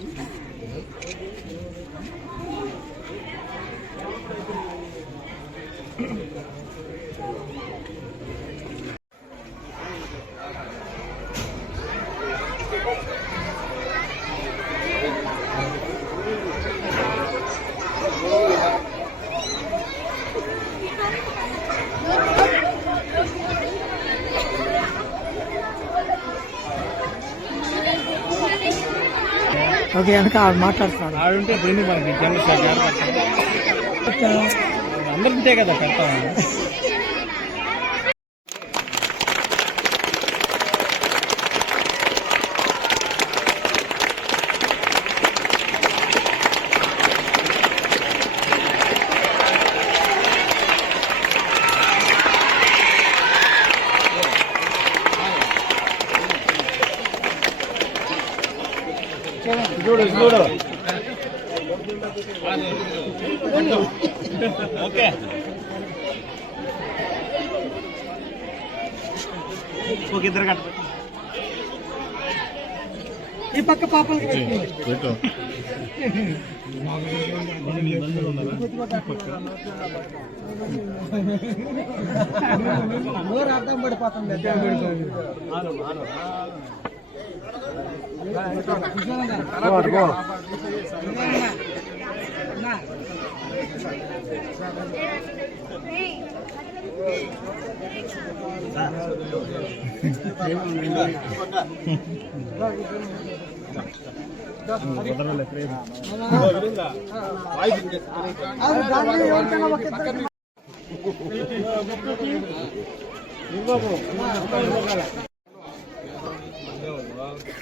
Thank you. Okay వెనక ఆవిడ మాట్లాడుతున్నాడు ఆడుంటే దేన్ని మనకి జనరల్ సార్ అందరికంటే కదా పెడతాం ఓకే. ఓకే ఇద్దరు కట్ట. ఈ పక్క పాపలకి పెట్టు. నోరు అర్థం పడిపోతుంది. బాబు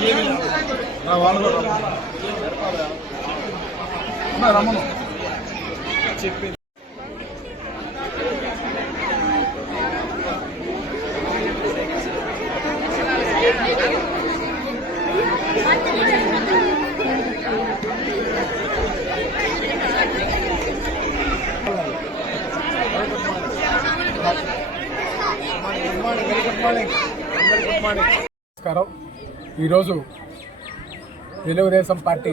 దాంట్లో ఎవరికైనా ఒక ఇద్దరికి నమస్కారం. ఈరోజు తెలుగుదేశం పార్టీ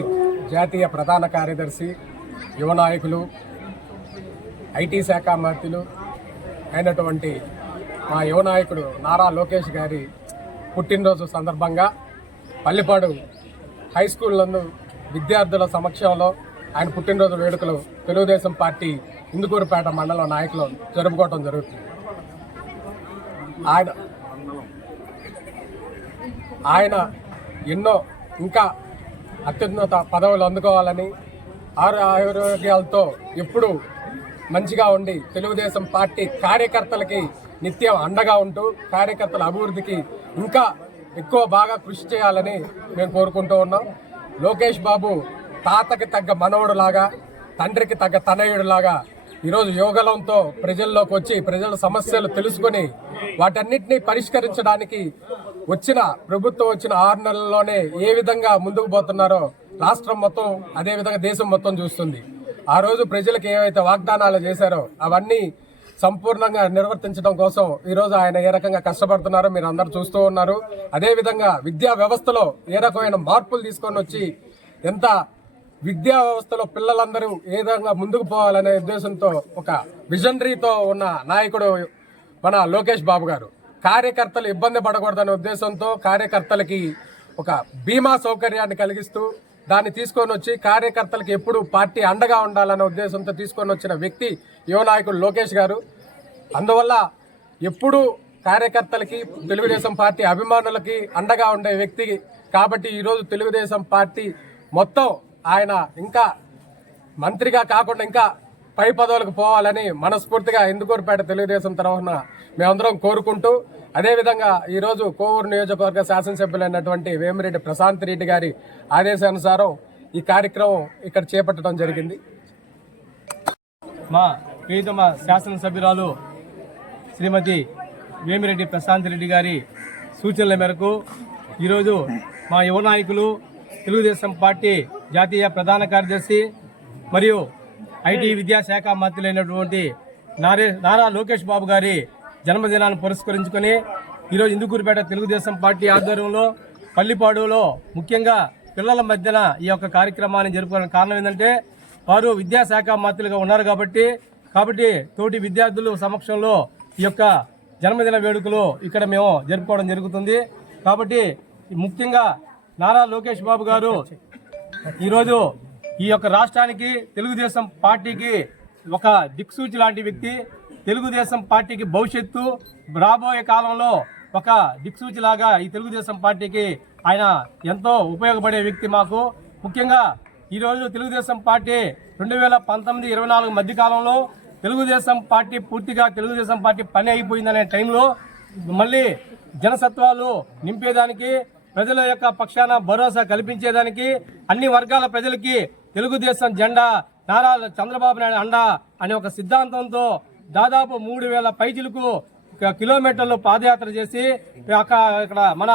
జాతీయ ప్రధాన కార్యదర్శి యువ నాయకులు ఐటీ శాఖ మంత్రులు అయినటువంటి మా యువ నాయకుడు నారా లోకేష్ గారి పుట్టినరోజు సందర్భంగా పల్లిపాడు హై స్కూల్ నందు విద్యార్థుల సమక్షంలో ఆయన పుట్టినరోజు వేడుకలు తెలుగుదేశం పార్టీ ఇందుకూరుపేట మండలం నాయకులు జరుపుకోవటం జరుగుతుంది. ఆయన ఆయన ఎన్నో ఇంకా అత్యున్నత పదవులు అందుకోవాలని ఆరు ఆరోగ్యాలతో ఎప్పుడు మంచిగా ఉండి తెలుగుదేశం పార్టీ కార్యకర్తలకి నిత్యం అండగా ఉంటూ కార్యకర్తల అభివృద్ధికి ఇంకా ఎక్కువ బాగా కృషి చేయాలని మేము కోరుకుంటూ ఉన్నాం. లోకేష్ బాబు తాతకి తగ్గ మనవడులాగా తండ్రికి తగ్గ తనయుడిలాగా ఈరోజు యోగలంతో ప్రజల్లోకి వచ్చి ప్రజల సమస్యలు తెలుసుకొని వాటన్నిటినీ పరిష్కరించడానికి వచ్చిన ప్రభుత్వం వచ్చిన ఆరు నెలల్లోనే ఏ విధంగా ముందుకు పోతున్నారో రాష్ట్రం మొత్తం అదే విధంగా దేశం మొత్తం చూస్తుంది. ఆ రోజు ప్రజలకు ఏవైతే వాగ్దానాలు చేశారో అవన్నీ సంపూర్ణంగా నిర్వర్తించడం కోసం ఈరోజు ఆయన ఏ రకంగా కష్టపడుతున్నారో మీరు అందరు చూస్తూ ఉన్నారు. అదేవిధంగా విద్యా వ్యవస్థలో ఏ రకమైన మార్పులు తీసుకొని వచ్చి ఎంత విద్యా వ్యవస్థలో పిల్లలందరూ ఏ విధంగా ముందుకు పోవాలనే ఉద్దేశంతో ఒక విజనరీతో ఉన్న నాయకుడు మన లోకేష్ బాబు గారు. కార్యకర్తలు ఇబ్బంది పడకూడదనే ఉద్దేశంతో కార్యకర్తలకి ఒక బీమా సౌకర్యాన్ని కలిగిస్తూ దాన్ని తీసుకొని వచ్చి కార్యకర్తలకు ఎప్పుడు పార్టీ అండగా ఉండాలనే ఉద్దేశంతో తీసుకొని వచ్చిన వ్యక్తి యువ నాయకుడు లోకేష్ గారు. అందువల్ల ఎప్పుడు కార్యకర్తలకి తెలుగుదేశం పార్టీ అభిమానులకి అండగా ఉండే వ్యక్తి కాబట్టి ఈరోజు తెలుగుదేశం పార్టీ మొత్తం ఆయన ఇంకా మంత్రిగా కాకుండా ఇంకా పై పదవులకు పోవాలని మనస్ఫూర్తిగా ఇందుకూరుపేట తెలుగుదేశం తరఫున మేమందరం కోరుకుంటూ అదేవిధంగా ఈరోజు కోవూరు నియోజకవర్గ శాసనసభ్యులైనటువంటి వేమిరెడ్డి ప్రశాంత్ రెడ్డి గారి ఆదేశానుసారం ఈ కార్యక్రమం ఇక్కడ చేపట్టడం జరిగింది. మా ప్రియతమ శాసనసభ్యురాలు శ్రీమతి వేమిరెడ్డి ప్రశాంత్ రెడ్డి గారి సూచనల మేరకు ఈరోజు మా యువ నాయకులు తెలుగుదేశం పార్టీ జాతీయ ప్రధాన కార్యదర్శి మరియు ఐటీ విద్యాశాఖ మంత్రులైనటువంటి నారే నారా లోకేష్ బాబు గారి జన్మదినాన్ని పురస్కరించుకొని ఈరోజు ఇందుకూరుపేట తెలుగుదేశం పార్టీ ఆధ్వర్యంలో పల్లిపాడులో ముఖ్యంగా పిల్లల మధ్యన ఈ యొక్క కార్యక్రమాన్ని జరుపుకోవడానికి కారణం ఏంటంటే వారు విద్యాశాఖ మంత్రులుగా ఉన్నారు కాబట్టి కాబట్టి తోటి విద్యార్థుల సమక్షంలో ఈ యొక్క జన్మదిన వేడుకలు ఇక్కడ మేము జరుపుకోవడం జరుగుతుంది. కాబట్టి ముఖ్యంగా నారా లోకేష్ బాబు గారు ఈరోజు ఈ యొక్క రాష్ట్రానికి తెలుగుదేశం పార్టీకి ఒక దిక్సూచి లాంటి వ్యక్తి తెలుగుదేశం పార్టీకి భవిష్యత్తు రాబోయే కాలంలో ఒక దిక్సూచి లాగా ఈ తెలుగుదేశం పార్టీకి ఆయన ఎంతో ఉపయోగపడే వ్యక్తి మాకు. ముఖ్యంగా ఈరోజు తెలుగుదేశం పార్టీ రెండు వేల పంతొమ్మిది ఇరవై నాలుగు మధ్య కాలంలో తెలుగుదేశం పార్టీ పూర్తిగా తెలుగుదేశం పార్టీ పని అయిపోయిందనే టైంలో మళ్ళీ జనసత్వాలు నింపేదానికి ప్రజల యొక్క పక్షాన భరోసా కల్పించేదానికి అన్ని వర్గాల ప్రజలకి తెలుగుదేశం జెండా నారా చంద్రబాబు నాయుడు అండ అనే ఒక సిద్ధాంతంతో దాదాపు మూడు వేల పైచిలకు కిలోమీటర్లు పాదయాత్ర చేసి ఇక్కడ మన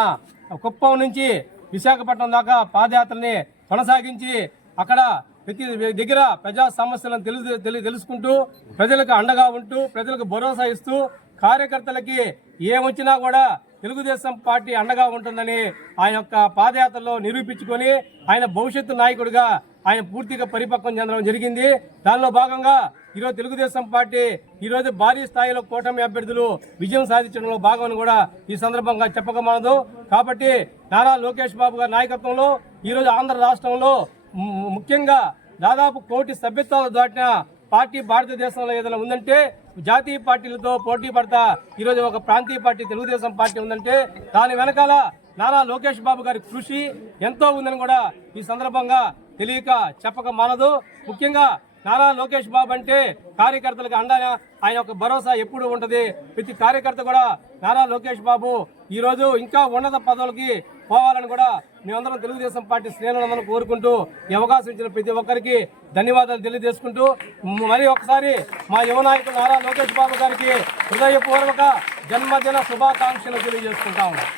కుప్పం నుంచి విశాఖపట్నం దాకా పాదయాత్రని కొనసాగించి అక్కడ ప్రతి దగ్గర ప్రజా సమస్యలను తెలుసు తెలు- తెలుసుకుంటూ ప్రజలకు అండగా ఉంటూ ప్రజలకు భరోసా ఇస్తూ కార్యకర్తలకి ఏమొచ్చినా కూడా తెలుగుదేశం పార్టీ అండగా ఉంటుందని ఆయన యొక్క పాదయాత్రలో నిరూపించుకొని ఆయన భవిష్యత్తు నాయకుడిగా ఆయన పూర్తిగా పరిపక్వం చెందడం జరిగింది. దానిలో భాగంగా ఈరోజు తెలుగుదేశం పార్టీ ఈరోజు భారీ స్థాయిలో కూటమి అభ్యర్థులు విజయం సాధించడంలో భాగమని కూడా ఈ సందర్భంగా చెప్పకమానదు. కాబట్టి నారా లోకేష్ బాబు గారి నాయకత్వంలో ఈరోజు ఆంధ్ర రాష్ట్రంలో ముఖ్యంగా దాదాపు కోటి సభ్యత్వాలు దాటిన పార్టీ భారతదేశంలో ఏదైనా ఉందంటే జాతీయ పార్టీలతో పోటీ పడతా ఈరోజు ఒక ప్రాంతీయ పార్టీ తెలుగుదేశం పార్టీ ఉందంటే దాని వెనకాల నారా లోకేష్ బాబు గారి కృషి ఎంతో ఉందని కూడా ఈ సందర్భంగా తెలియక చెప్పక మానదు. ముఖ్యంగా నారా లోకేష్ బాబు అంటే కార్యకర్తలకు అండగా ఆయన యొక్క భరోసా ఎప్పుడు ఉంటది. ప్రతి కార్యకర్త కూడా నారా లోకేష్ బాబు ఈ రోజు ఇంకా ఉన్నత పదవులకి పోవాలని కూడా మేమందరం తెలుగుదేశం పార్టీ శ్రేణులందరం కోరుకుంటూ ఈ అవకాశం ఇచ్చిన ప్రతి ఒక్కరికి ధన్యవాదాలు తెలియజేసుకుంటూ. మరి ఒకసారి మా యువ నాయకుడు నారా లోకేష్ బాబు గారికి హృదయపూర్వక జన్మదిన శుభాకాంక్షలు తెలియజేసుకుంటా ఉన్నాం.